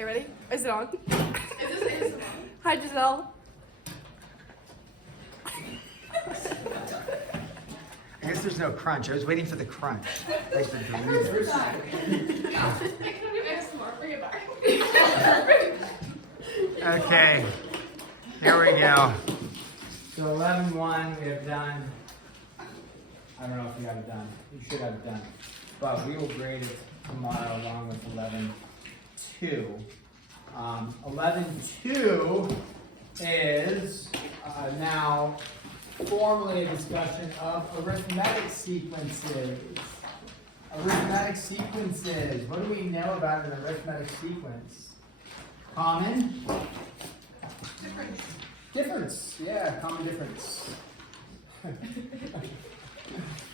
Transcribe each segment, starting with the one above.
Okay, ready? Is it on? Is this ASMR? Hi, Giselle. I guess there's no crunch. I was waiting for the crunch. Like the Doritos. I can do ASMR. Bring it back. Okay, here we go. So 11-1 we have done. I don't know if you have it done. You should have it done. But we will grade it tomorrow along with 11-2. 11-2 is now formally a discussion of arithmetic sequences. Arithmetic sequences. What do we know about an arithmetic sequence? Common? Difference. Yeah, common difference.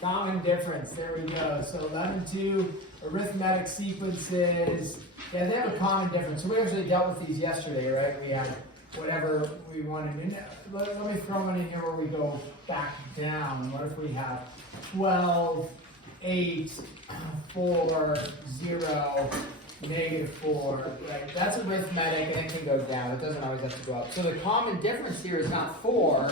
Common difference. There we go. So 11-2, arithmetic sequences. Yeah, they have a common difference. So we actually dealt with these yesterday, right? We had whatever we wanted to. Let me throw one in here where we go back down. What if we have 12, 8, 4, 0, -4, right? That's arithmetic and it can go down. It doesn't always have to go up. So the common difference here is not 4,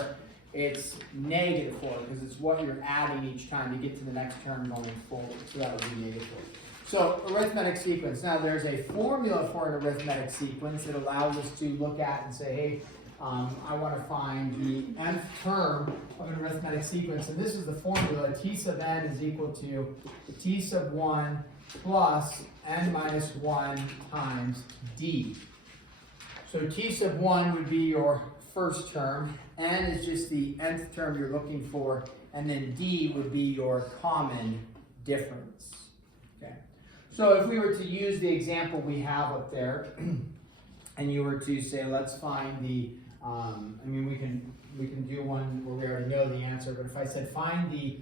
it's -4 because it's what you're adding each time to get to the next term going forward. So that would be -4. So arithmetic sequence. Now there's a formula for an arithmetic sequence that allows us to look at and say, hey, I want to find the nth term of an arithmetic sequence. And this is the formula. T sub n is equal to T sub 1 plus n minus 1 times d. So T sub 1 would be your first term. N is just the nth term you're looking for. And then d would be your common difference. Okay. So if we were to use the example we have up there, and you were to say, let's find the, I mean, we can do one where we already know the answer, but if I said find the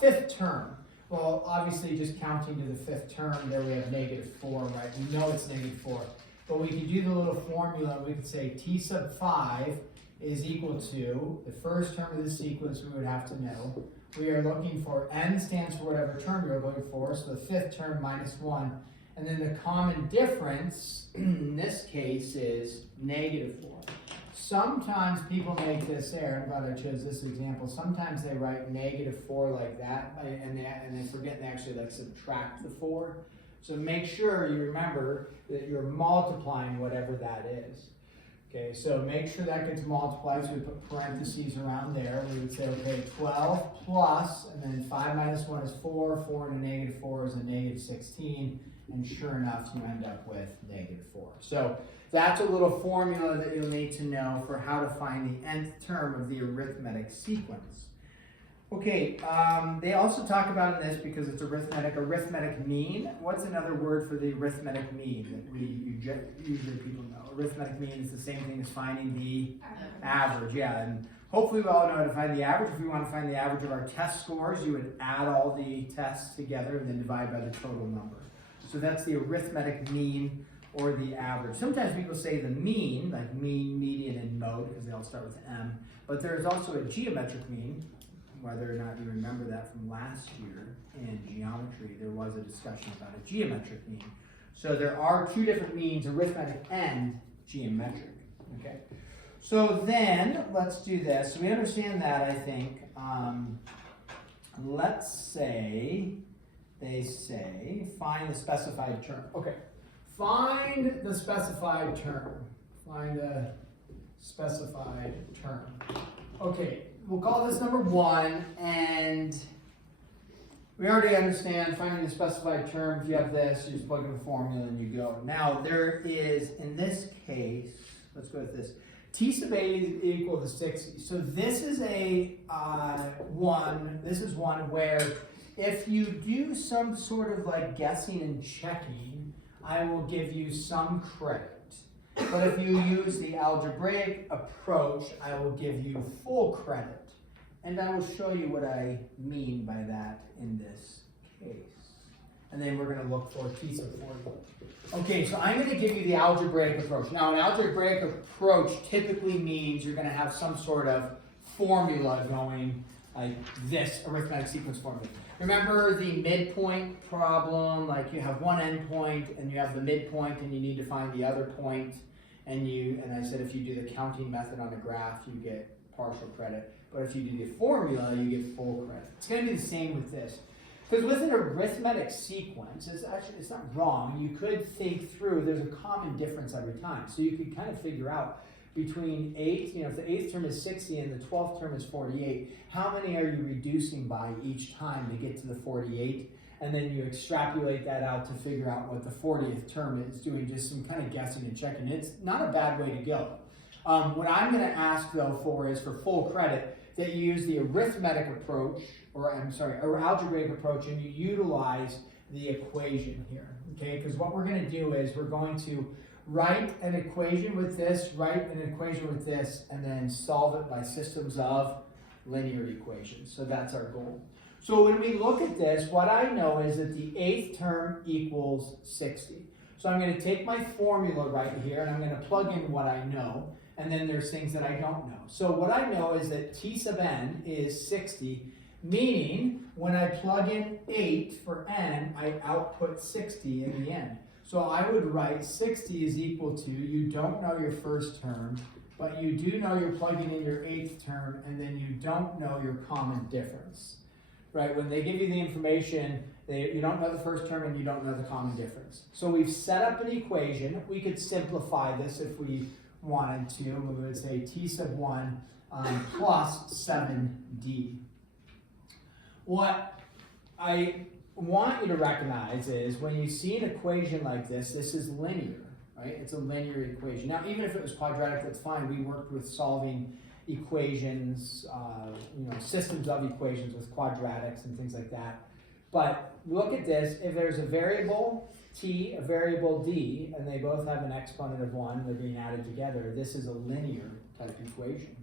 fifth term, well, obviously just counting to the fifth term, there we have -4, right? We know it's -4. But we could do the little formula, we could say T sub 5 is equal to, the first term of the sequence we would have to know. We are looking for, n stands for whatever term you're looking for, so the fifth term -1. And then the common difference, in this case, is -4. Sometimes people make this error, I'm glad I chose this example, sometimes they write -4 like that, and they forget they actually like subtract the 4. So make sure you remember that you're multiplying whatever that is. Okay, so make sure that gets multiplied, so we put parentheses around there. We would say, okay, 12 plus, and then 5 minus 1 is 4, 4 into -4 is a -16, and sure enough, you end up with -4. So that's a little formula that you'll need to know for how to find the nth term of the arithmetic sequence. Okay, they also talk about in this, because it's arithmetic mean. What's another word for the arithmetic mean that usually people know? Arithmetic mean is the same thing as finding the average. Yeah, and hopefully we all know how to find the average. If we want to find the average of our test scores, you would add all the tests together and then divide by the total number. So that's the arithmetic mean or the average. Sometimes people say the mean, like mean, median, and mode, because they all start with M. But there's also a geometric mean. Whether or not you remember that from last year in geometry, there was a discussion about a geometric mean. So there are two different means, arithmetic and geometric. Okay. So then let's do this. So we understand that, I think. Let's say they say find the specified term. Okay. Find the specified term. Find the specified term. Okay. We'll call this number 1, and we already understand finding the specified term. If you have this, you just plug in the formula and you go. Now, there is, in this case, let's go with this. T sub 8 is equal to 60. So this is a 1. This is one where if you do some sort of like guessing and checking, I will give you some credit. But if you use the algebraic approach, I will give you full credit. And I will show you what I mean by that in this case. And then we're going to look for T sub 40. Okay, so I'm going to give you the algebraic approach. Now, an algebraic approach typically means you're going to have some sort of formula going like this, arithmetic sequence formula. Remember the midpoint problem? Like you have one endpoint and you have the midpoint and you need to find the other point. And I said if you do the counting method on a graph, you get partial credit. But if you do the formula, you get full credit. It's going to be the same with this. Because with an arithmetic sequence, it's not wrong. You could think through, there's a common difference every time. So you could kind of figure out between 8, if the 8th term is 60 and the 12th term is 48, how many are you reducing by each time to get to the 48? And then you extrapolate that out to figure out what the 40th term is, doing just some kind of guessing and checking. It's not a bad way to go. What I'm going to ask, though, is for full credit that you use the arithmetic approach, or algebraic approach, and you utilize the equation here, okay? Because what we're going to do is we're going to write an equation with this, and then solve it by systems of linear equations. So that's our goal. So when we look at this, what I know is that the 8th term equals 60. So I'm going to take my formula right here, and I'm going to plug in what I know, and then there's things that I don't know. So what I know is that t sub n is 60, meaning when I plug in 8 for n, I output 60 in the end. So I would write 60 is equal to, you don't know your first term, but you do know you're plugging in your 8th term, and then you don't know your common difference. Right? When they give you the information, you don't know the first term and you don't know the common difference. So we've set up an equation. We could simplify this if we wanted to. We would say t sub 1 plus 7d. What I want you to recognize is when you see an equation like this is linear, right? It's a linear equation. Now, even if it was quadratic, that's fine. We worked with solving equations, systems of equations with quadratics and things like that. But look at this. If there's a variable t, a variable d, and they both have an exponent of 1, they're being added together, this is a linear type equation.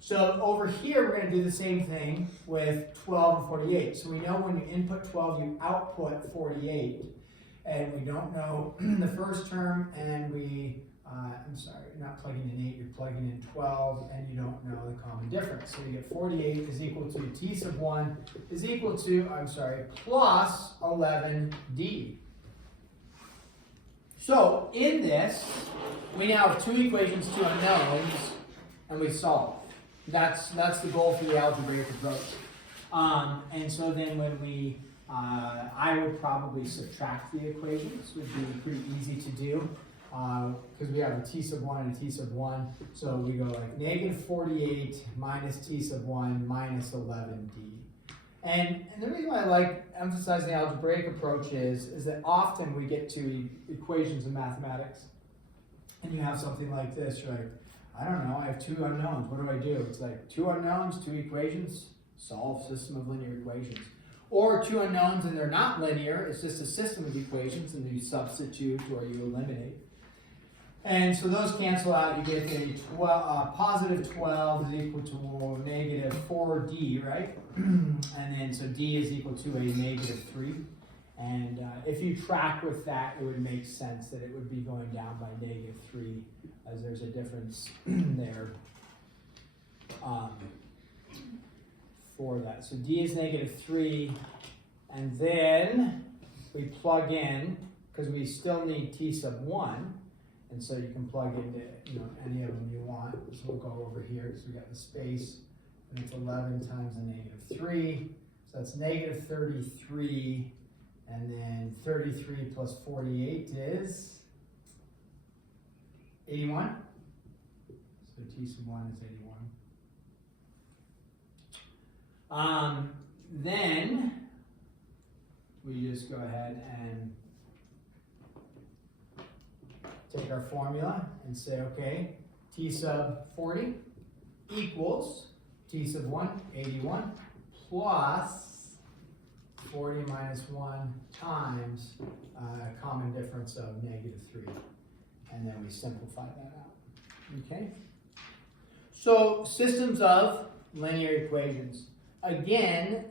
So over here, we're going to do the same thing with 12 and 48. So we know when you input 12, you output 48. And we don't know the first term, and you're not plugging in 8, you're plugging in 12, and you don't know the common difference. So you get 48 is equal to t sub 1 is equal to, plus 11d. So in this, we now have 2 equations, 2 unknowns, and we solve. That's the goal for the algebraic approach. And so then when I would probably subtract the equations, would be pretty easy to do. Because we have a t sub 1 and a t sub 1. So we go like negative 48 minus t sub 1 minus 11d. And the reason why I like emphasizing the algebraic approach is that often we get to equations in mathematics and you have something like this, right? I don't know, I have 2 unknowns. What do I do? It's like 2 unknowns, 2 equations, solve system of linear equations. Or 2 unknowns and they're not linear, it's just a system of equations and you substitute or you eliminate. And so those cancel out, you get a positive 12 is equal to negative 4d, right? And then so d is equal to a negative 3. And if you track with that, it would make sense that it would be going down by negative 3 as there's a difference there for that. So d is negative 3, and then we plug in, because we still need t sub 1, and so you can plug into any of them you want. So we'll go over here, so we got the space, and it's 11 times a negative 3, so that's negative 33, and then 33 plus 48 is 81. So t sub 1 is 81. Then we just go ahead and take our formula and say, okay, t sub 40 equals t sub 1, 81, plus 40 minus 1 times common difference of negative 3. And then we simplify that out. Okay? So, systems of linear equations. Again,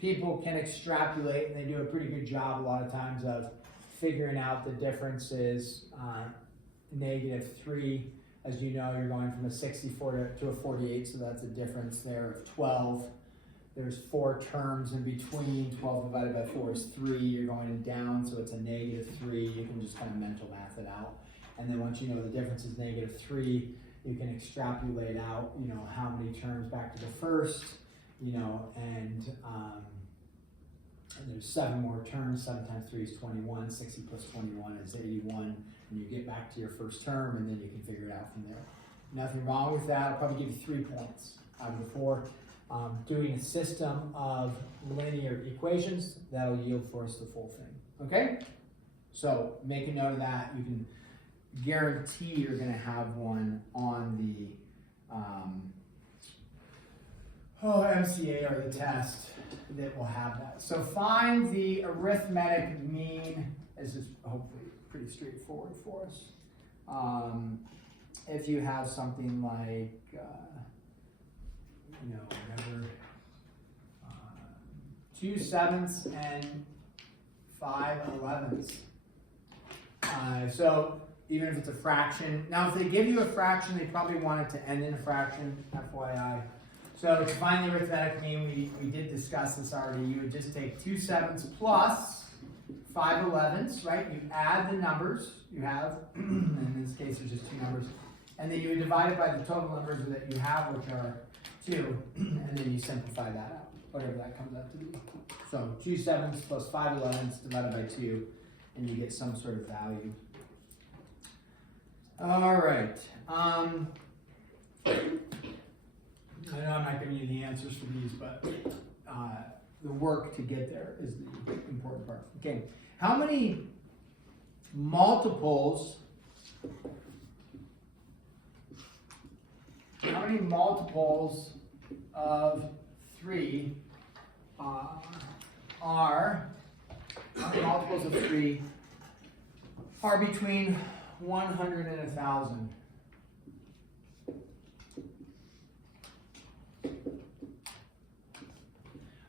people can extrapolate, and they do a pretty good job a lot of times of figuring out the differences. Negative 3, as you know, you're going from a 64 to a 48, so that's a difference there of 12. there's 4 terms in between. 12 divided by 4 is 3. You're going down, so it's a negative 3. You can just kind of mental math it out. And then once you know the difference is negative 3, you can extrapolate out, you know, how many terms back to the first, you know, and there's 7 more terms. 7 times 3 is 21. 60 plus 21 is 81. And you get back to your first term, and then you can figure it out from there. Nothing wrong with that. I'll probably give you 3 points out of the 4. Doing a system of linear equations, that'll yield for us the full thing. Okay? So make a note of that. You can guarantee you're going to have one on the MCA or the test that will have that. So find the arithmetic mean. This is hopefully pretty straightforward for us. If you have something like, you know, whatever, 2 7ths and 5 11ths. So even if it's a fraction, now if they give you a fraction, they probably want it to end in a fraction, FYI. So to find the arithmetic mean, we did discuss this already. You would just take 2 7ths plus 5 11ths, right? You add the numbers you have, in this case there's just 2 numbers, and then you would divide it by the total numbers that you have, which are 2, and then you simplify that out, whatever that comes out to be. So 2 7ths plus 5 11ths divided by 2, and you get some sort of value. All right. I know I'm not giving you the answers for these, but the work to get there is the important part. Okay, how many multiples of 3 are between 100 and 1,000?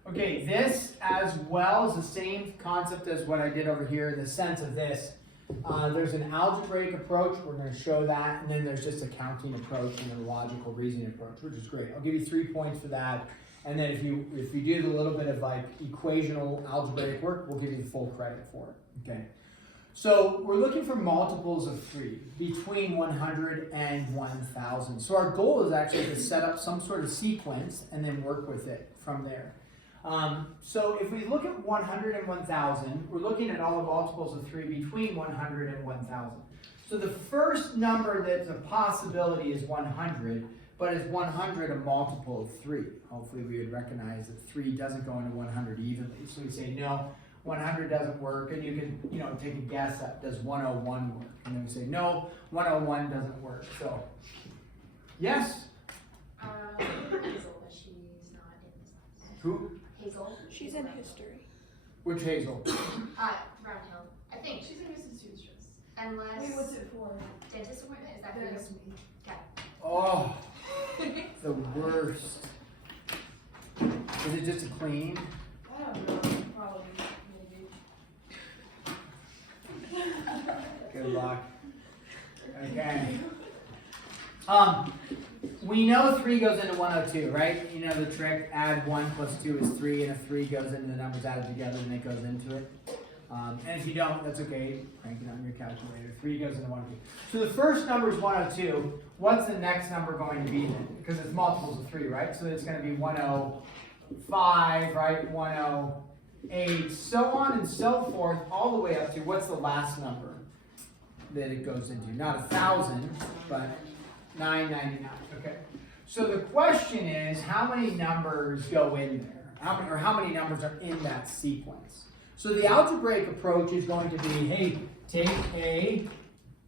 Okay, this as well is the same concept as what I did over here in the sense of this. There's an algebraic approach, we're going to show that, and then there's just a counting approach and a logical reasoning approach, which is great. I'll give you 3 points for that, and then if you do a little bit of like equational algebraic work, we'll give you the full credit for it. Okay. So we're looking for multiples of 3 between 100 and 1,000. So our goal is actually to set up some sort of sequence and then work with it from there. So if we look at 100 and 1,000, we're looking at all the multiples of 3 between 100 and 1,000. So the first number that's a possibility is 100, but is 100 a multiple of 3? Hopefully we would recognize that 3 doesn't go into 100 evenly. So we say no, 100 doesn't work, and you can, you know, take a guess at does 101 work? And then we say no, 101 doesn't work. So yes? Hazel, but she's not in this class. Who? Hazel. She's in history. Which Hazel? Brown Hill. I think she's in Mrs. Seuss's. Unless. Wait, what's it for? Dentist appointment? Is that for That's you? me. Okay. Oh, the worst. Is it just a clean? I don't know. Probably. Maybe. Good luck. Okay. We know 3 goes into 102, right? You know the trick, add 1 plus 2 is 3, and if 3 goes into the numbers added together, then it goes into it. And if you don't, that's okay, crank it on your calculator. 3 goes into 102. So the first number is 102. What's the next number going to be then? Because it's multiples of 3, right? So it's going to be 105, right? 108, so on and so forth, all the way up to, what's the last number that it goes into? Not 1,000, but 999. Okay. So the question is, how many numbers go in there? How many numbers are in that sequence? So the algebraic approach is going to be, hey, take a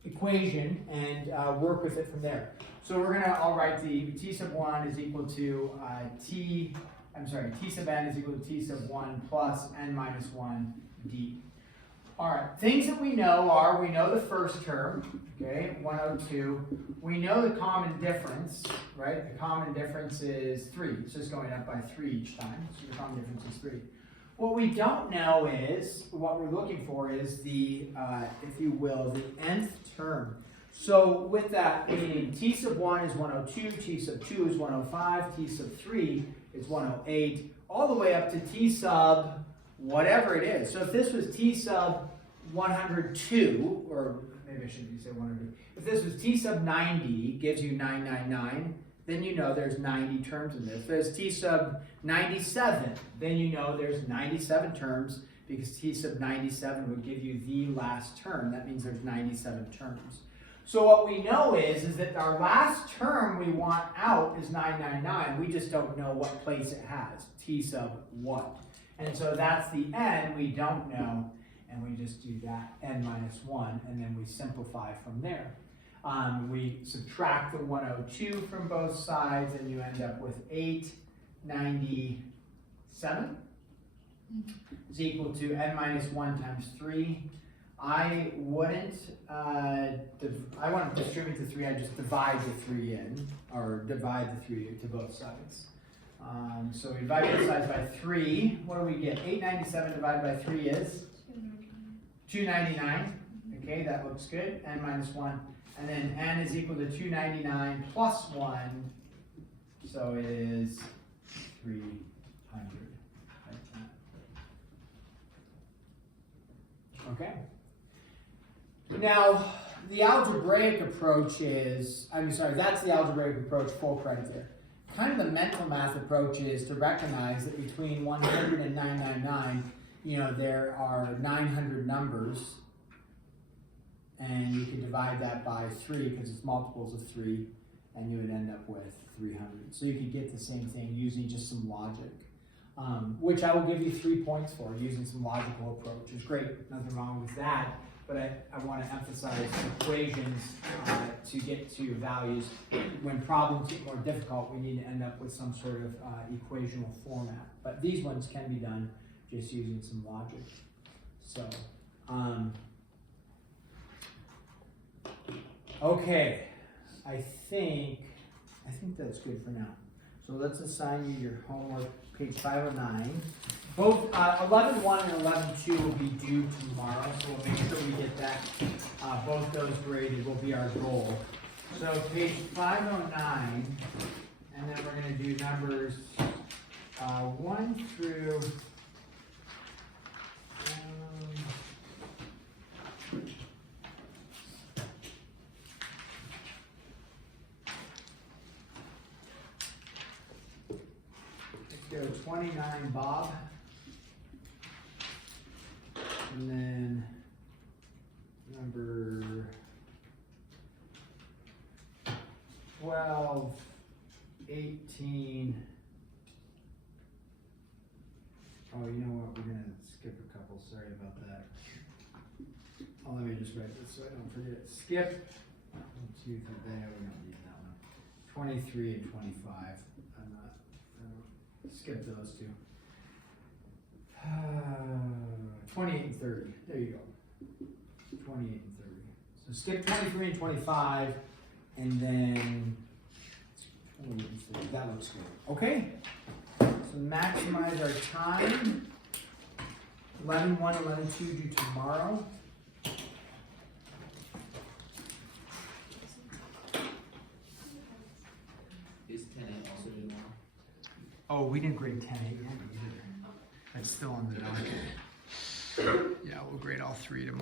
equation and work with it from there. So I'll write the t sub 1 is equal to t sub n is equal to t sub 1 plus n minus 1 d. All right, things that we know the first term, okay, 102. We know the common difference, right? The common difference is 3. It's just going up by 3 each time, so the common difference is 3. What we don't know is, what we're looking for is the, if you will, the nth term. So with that, meaning t sub 1 is 102, t sub 2 is 105, t sub 3 is 108, all the way up to t sub whatever it is. So if this was t sub 102, or maybe I shouldn't say 102. If this was t sub 90, gives you 999, then you know there's 90 terms in this. If there's t sub 97, then you know there's 97 terms, because t sub 97 would give you the last term. That means there's 97 terms. So what we know is that our last term we want out is 999. We just don't know what place it has, t sub what. And so that's the n we don't know, and we just do that, n minus 1, and then we simplify from there. We subtract the 102 from both sides, and you end up with 897 is equal to n minus 1 times 3. I wouldn't distribute the 3, I just divide the 3 in, or divide the 3 to both sides. So we divide both sides by 3. What do we get? 897 divided by 3 is? 299. Okay, that looks good. N minus 1. And then n is equal to 299 plus 1. So it is 300. Like that. Okay. Now, the algebraic approach is, that's the algebraic approach, full credit there. Kind of the mental math approach is to recognize that between 100 and 999, there are 900 numbers, and you can divide that by 3 because it's multiples of 3, and you would end up with 300. So you could get the same thing using just some logic, which I will give you 3 points for, using some logical approach. It's great, nothing wrong with that. But I want to emphasize equations to get to values. When problems get more difficult, we need to end up with some sort of equational format. But these ones can be done just using some logic. So, okay, I think that's good for now. So let's assign you your homework, page 509. Both 11.1 and 11.2 will be due tomorrow, so we'll make sure we get that. Both those graded will be our goal. So page 509, and then we're going to do numbers 1 through let's go 29, Bob. And then number 12, 18. Oh, you know what? We're going to skip a couple. Sorry about that. Oh, let me just write this so I don't forget. Skip 1, 2, 3. We don't need that one. 23 and 25. Skip those two. 28 and 30. There you go. 28 and 30. So skip 23 and 25, and then 28 and 30. That looks good. Okay. So maximize our time. 11.1, 11.2 due tomorrow. Is 10A also due tomorrow? Oh, we didn't grade 10A yet either. That's still on the docket. Yeah, we'll grade all 3 tomorrow.